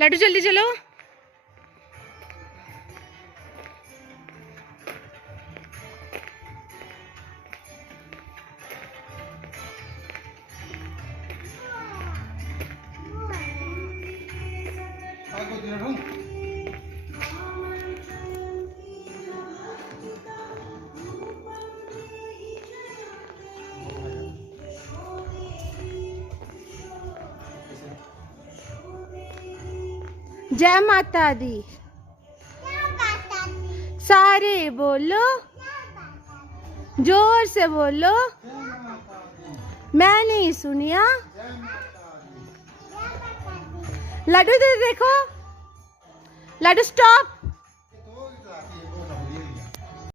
लाडू जल्दी चलो। जय माता दी। सारे बोलो, जोर से बोलो। मैं नहीं सुनिया। लाडू दे देखो, लाडू स्टॉप।